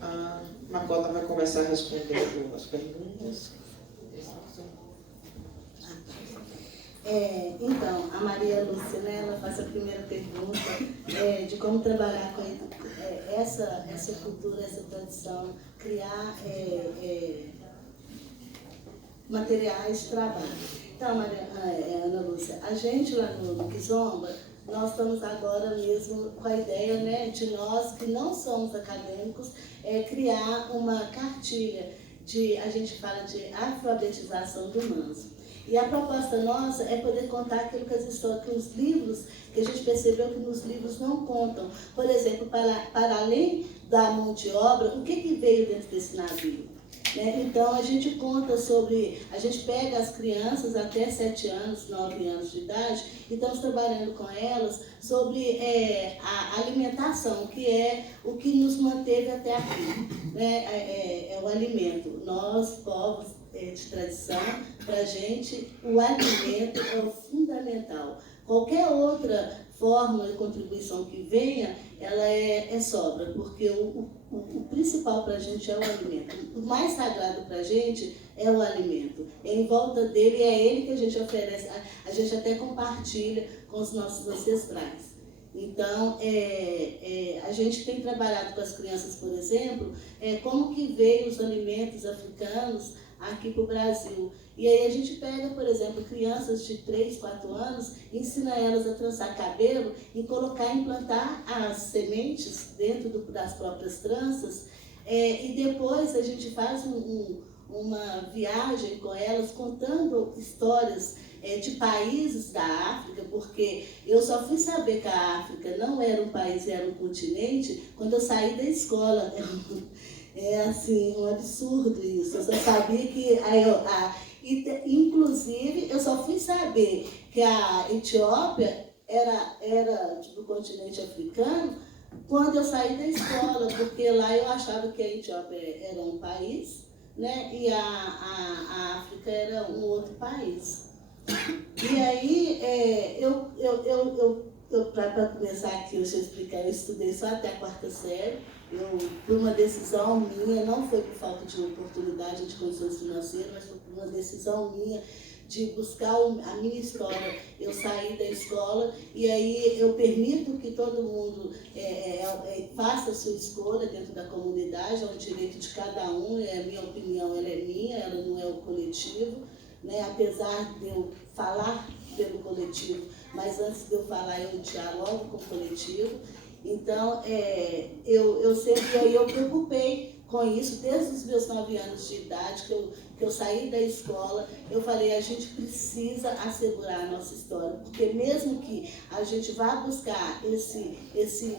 A Macota vai começar respondendo as perguntas. Então, a Maria Lúcia, né, ela faz a primeira pergunta de como trabalhar com essa cultura, essa tradição, criar materiais de trabalho. Então, Ana Lúcia, a gente lá no Kizomba, nós estamos agora mesmo com a ideia, né, de nós que não somos acadêmicos, criar uma cartilha a gente fala de alfabetização do manso. E a proposta nossa é poder contar aquilo que as histórias, que os livros, que a gente percebeu que nos livros não contam. Por exemplo, para além da mão de obra, o que veio dentro desse navio? Né? Então, a gente conta sobre, a gente pega as crianças até 7 anos, 9 anos de idade, e estamos trabalhando com elas sobre a alimentação, que é o que nos manteve até aqui. Né? É o alimento. Nós, povos de tradição, para a gente, o alimento é o fundamental. Qualquer outra forma de contribuição que venha, ela é sobra, porque o principal para a gente é o alimento. O mais sagrado para a gente é o alimento. Em volta dele, é ele que a gente oferece, a gente até compartilha com os nossos ancestrais. Então, a gente tem trabalhado com as crianças, por exemplo, como que veio os alimentos africanos aqui para o Brasil. E aí a gente pega, por exemplo, crianças de 3, 4 anos, ensina elas a trançar cabelo e implantar as sementes dentro das próprias tranças, e depois a gente faz uma viagem com elas contando histórias de países da África, porque eu só fui saber que a África não era um país, era um continente, quando eu saí da escola. É assim, um absurdo isso. Eu só sabia que inclusive, eu só fui saber que a Etiópia era do continente africano quando eu saí da escola, porque lá eu achava que a Etiópia era um país, né, e a África era um outro país. E aí, para começar aqui, deixa eu explicar, eu estudei só até a 4ª série. Por uma decisão minha, não foi por falta de oportunidade de condições financeiras, mas foi por uma decisão minha de buscar a minha história. Eu saí da escola e aí eu permito que todo mundo faça a sua escolha dentro da comunidade, é um direito de cada um, a minha opinião ela é minha, ela não é o coletivo, né? Apesar de eu falar pelo coletivo, mas antes de eu falar eu dialogo com o coletivo. Então, eu preocupei com isso desde os meus 9 anos de idade, que eu saí da escola. Eu falei, a gente precisa assegurar a nossa história, porque mesmo que a gente vá buscar esse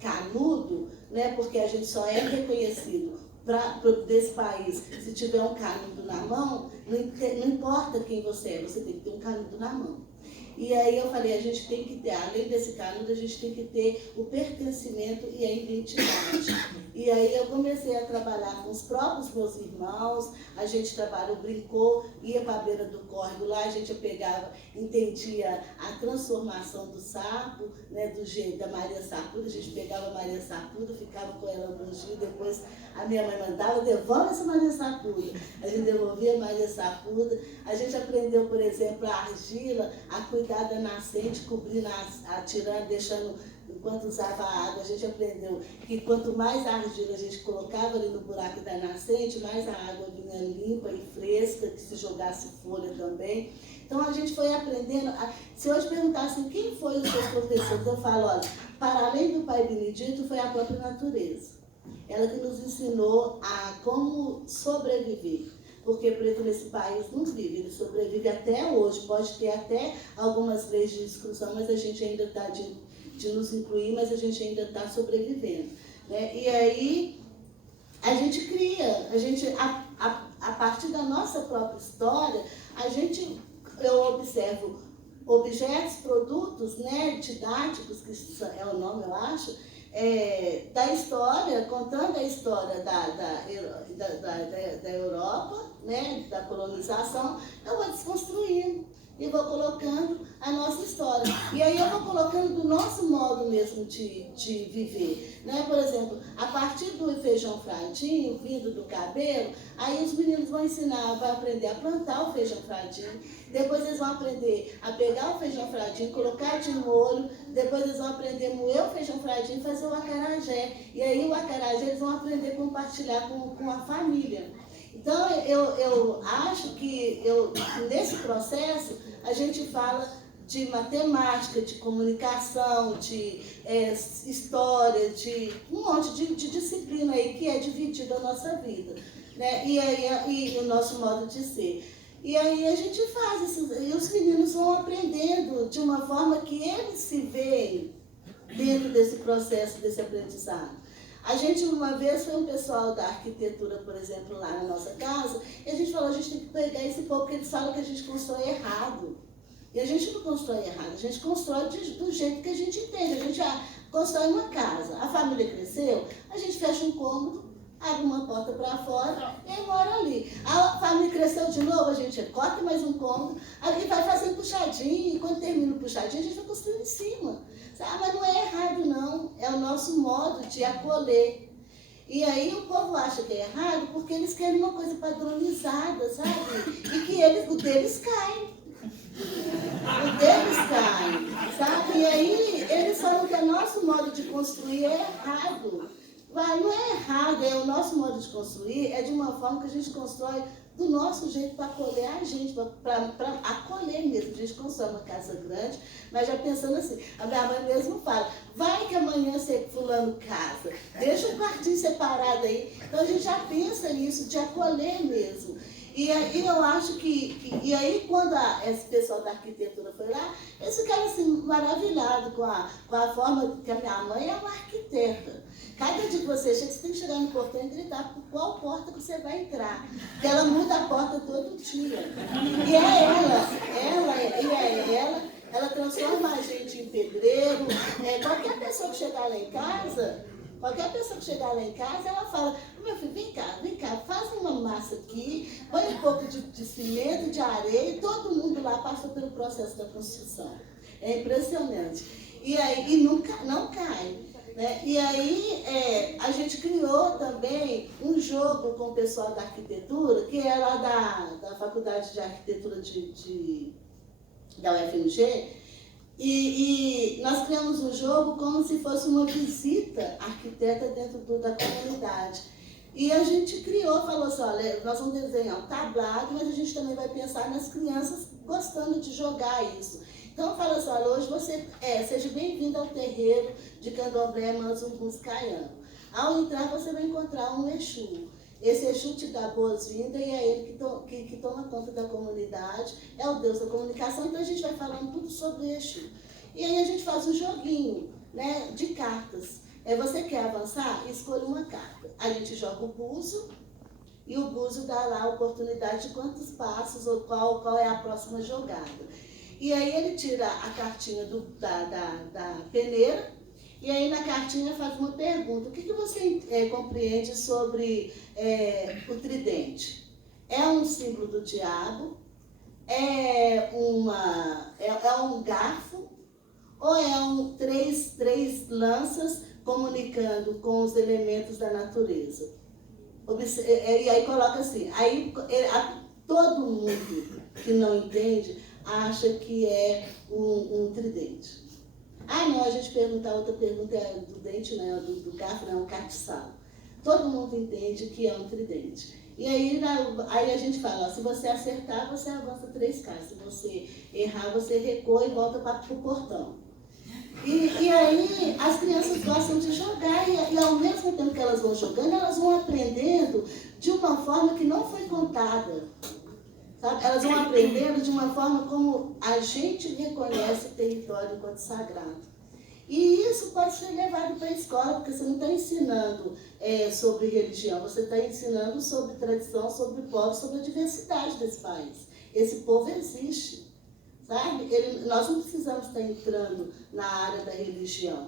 canudo, né, porque a gente só é reconhecido desse país se tiver um canudo na mão, não importa quem você é, você tem que ter um canudo na mão. E aí eu falei, a gente tem que ter, além desse canudo, a gente tem que ter o pertencimento e a identidade. E aí eu comecei a trabalhar com os próprios meus irmãos, a gente brincou, ia para a beira do córrego, lá a gente pegava, entendia a transformação do sapo, né, do jeito da Maria Sapuda, a gente pegava a Maria Sapuda, ficava com ela alguns dias, depois a minha mãe mandava, devolve essa Maria Sapuda. A gente devolvia a Maria Sapuda. A gente aprendeu, por exemplo, a argila, a cuidar da nascente, cobrindo, atirando, deixando, enquanto usava a água, a gente aprendeu que quanto mais argila a gente colocava ali no buraco da nascente, mais a água vinha limpa e fresca, que se jogasse folha também. Então a gente foi aprendendo. Se hoje perguntassem quem foi os seus professores, eu falo, olha, para além do Pai Benedito, foi a própria natureza. Ela que nos ensinou a como sobreviver. Porque preto nesse país não vive, ele sobrevive até hoje. Pode ter até algumas leis de exclusão, mas a gente ainda está de nos incluir, mas a gente ainda está sobrevivendo. Né? E aí a gente cria, a partir da nossa própria história, eu observo objetos, produtos, né, didáticos, que é o nome, eu acho, da história, contando a história da Europa, né, da colonização, eu vou desconstruindo. e vou colocando a nossa história. E aí eu vou colocando do nosso modo mesmo de viver. Né? Por exemplo, a partir do feijão fradinho, vindo do cabelo, aí os meninos vão ensinar, vão aprender a plantar o feijão fradinho, depois eles vão aprender a pegar o feijão fradinho, colocar de molho, depois eles vão aprender a moer o feijão fradinho e fazer o acarajé. E aí o acarajé eles vão aprender a compartilhar com a família. Então, eu acho que nesse processo a gente fala de matemática, de comunicação, de história, de um monte de disciplina aí que é dividida a nossa vida, né? E o nosso modo de ser. E aí a gente faz isso, e os meninos vão aprendendo de uma forma que eles se veem dentro desse processo, desse aprendizado. A gente, uma vez, foi um pessoal da arquitetura, por exemplo, lá na nossa casa, e a gente falou, a gente tem que pegar esse povo, porque eles falam que a gente constrói errado. E a gente não constrói errado, a gente constrói do jeito que a gente entende. A gente constrói uma casa, a família cresceu, a gente fecha um cômodo, abre uma porta para fora e aí mora ali. A família cresceu de novo, a gente corta mais um cômodo, aí vai fazendo puxadinho, e quando termina o puxadinho, a gente vai construindo em cima. Mas não é errado, não. É o nosso modo de acolher. E aí o povo acha que é errado porque eles querem uma coisa padronizada, sabe? E que o deles cai. O deles cai, sabe? E aí eles falam que o nosso modo de construir é errado. Mas não é errado, é o nosso modo de construir, é de uma forma que a gente constrói do nosso jeito para acolher a gente, para acolher mesmo. A gente constrói uma casa grande, mas já pensando assim, a minha mãe mesmo fala, vai que amanhã você fulano casa, deixa um quartinho separado aí. Então a gente já pensa nisso, de acolher mesmo. E aí eu acho e aí quando esse pessoal da arquitetura foi lá, eles ficaram assim, maravilhados com a forma que a minha mãe é uma arquiteta. Cada dia que você chega, você tem que chegar no portão e gritar por qual porta que você vai entrar. Porque ela muda a porta todo dia. E ela transforma a gente em pedreiro. Qualquer pessoa que chegar lá em casa, ela fala, meu filho, vem cá, faz uma massa aqui, põe um pouco de cimento, de areia, e todo mundo lá passa pelo processo da construção. É impressionante. E aí, não cai. Né? E aí a gente criou também um jogo com o pessoal da arquitetura, que é lá da Faculdade de Arquitetura da UFMG, e nós criamos um jogo como se fosse uma visita arquiteta dentro da comunidade. E a gente falou assim, olha, nós vamos desenhar um tablado, mas a gente também vai pensar nas crianças gostando de jogar isso. Então, fala assim, olha, hoje você seja bem-vindo ao terreiro de Candomblé Manzumbus Caiano. Ao entrar, você vai encontrar um Exu. Esse Exu te dá boas-vindas e é ele que toma conta da comunidade, é o Deus da comunicação, então a gente vai falando tudo sobre Exu. E aí a gente faz um joguinho, né, de cartas. Você quer avançar? Escolha uma carta. A gente joga o búzio, e o búzio dá lá a oportunidade de quantos passos ou qual é a próxima jogada. E aí ele tira a cartinha da peneira, e aí na cartinha faz uma pergunta. O que você compreende sobre o tridente? É um símbolo do diabo? É um garfo? Ou três lanças comunicando com os elementos da natureza? E aí coloca assim, todo mundo que não entende acha que é um tridente. Não, a gente pergunta, outra pergunta é do dente, não é do garfo, não é um castiçal. Todo mundo entende que é um tridente. E aí a gente fala, se você acertar, você avança 3 casas. Se você errar, você recua e volta para o portão. E aí as crianças gostam de jogar e ao mesmo tempo que elas vão jogando, elas vão aprendendo de uma forma que não foi contada. Sabe? Elas vão aprendendo de uma forma como a gente reconhece o território enquanto sagrado. E isso pode ser levado para a escola, porque você não está ensinando sobre religião, você está ensinando sobre tradição, sobre povo, sobre a diversidade desse país. Esse povo existe, sabe? Nós não precisamos estar entrando na área da religião.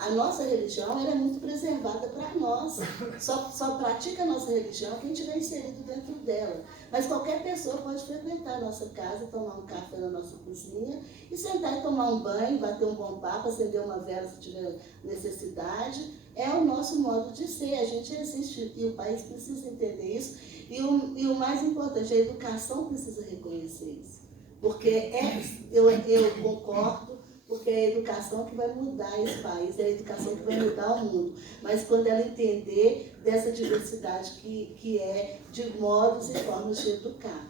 A nossa religião ela é muito preservada para nós. Só pratica a nossa religião quem estiver inserido dentro dela. Mas qualquer pessoa pode frequentar a nossa casa, tomar um café na nossa cozinha e sentar e tomar um banho, bater um bom papo, acender uma vela se tiver necessidade. É o nosso modo de ser. A gente existe e o país precisa entender isso. E o mais importante, a educação precisa reconhecer isso. Porque eu concordo, porque é a educação que vai mudar esse país, é a educação que vai mudar o mundo. Mas quando ela entender dessa diversidade que é de modos e formas de educar.